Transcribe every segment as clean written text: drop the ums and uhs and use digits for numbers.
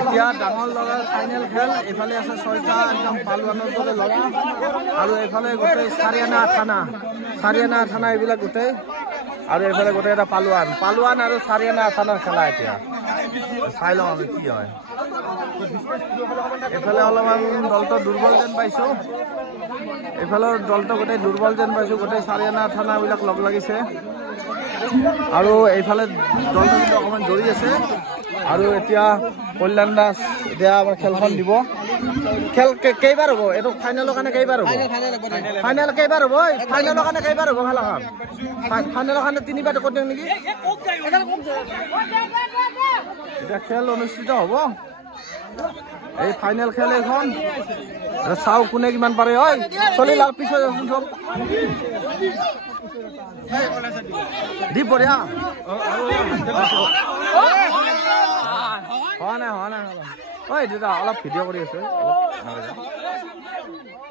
এতিয়া ডাঙৰ ল'ৰাৰ ফাইনেল খেল এইফালে আছে 6টা একদম পালোৱানৰ দৰে ল'ৰা আৰু এইফালে গোটেই চাৰিয়ানা আঠানা এইবিলাক গোটেই আৰু এইফালে গোটেই এটা পালোৱান আৰু চাৰিয়ানা আঠানাৰ খেলা এতিয়া চাই লওঁ আমি কি হয় এইফালে অলপমান দলটো দুৰ্বল যেন পাইছোঁ এইফালৰ দলটো গোটেই দুৰ্বল যেন পাইছোঁ গোটেই চাৰিয়ানা আঠানাবিলাক লগ লাগিছে আৰু এইফালে দলটো কিন্তু অকণমান জৰি আছে আৰু এতিয়া কল্যাণ দাস এতিয়া আমাৰ খেলখন দিব খেল কেইবাৰ হ'ব এইটো ফাইনেলৰ কাৰণে কেইবাৰ হ'ব ফাইনেল কেইবাৰ হ'ব ফাইনেলৰ কাৰণে কেইবাৰ হ'ব খেলখন ফাইনেলৰ কাৰণে 3বাৰ ক'ত দিওঁ নেকি এতিয়া খেল অনুষ্ঠিত হ'ব এই ফাইনেল খেল এইখন চাওঁ কোনে কিমান পাৰে ঐ চলি লাল পিছত আছোন চব দি বঢ়িয়া হোৱা নাই ঐ দেউতা অলপ ভিডিঅ' কৰি আছো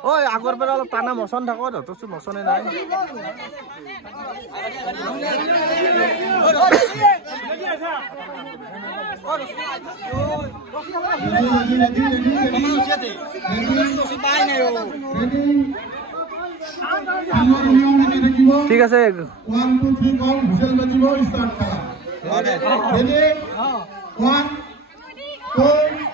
ঐ আগৰ পৰা অলপ টানা মচন থাকো তোৰচো মচনে নাই ঠিক আছে 1 2 3 কাউন্ট হুইসেল বাজিব স্টার্ট করা রেডি 1 2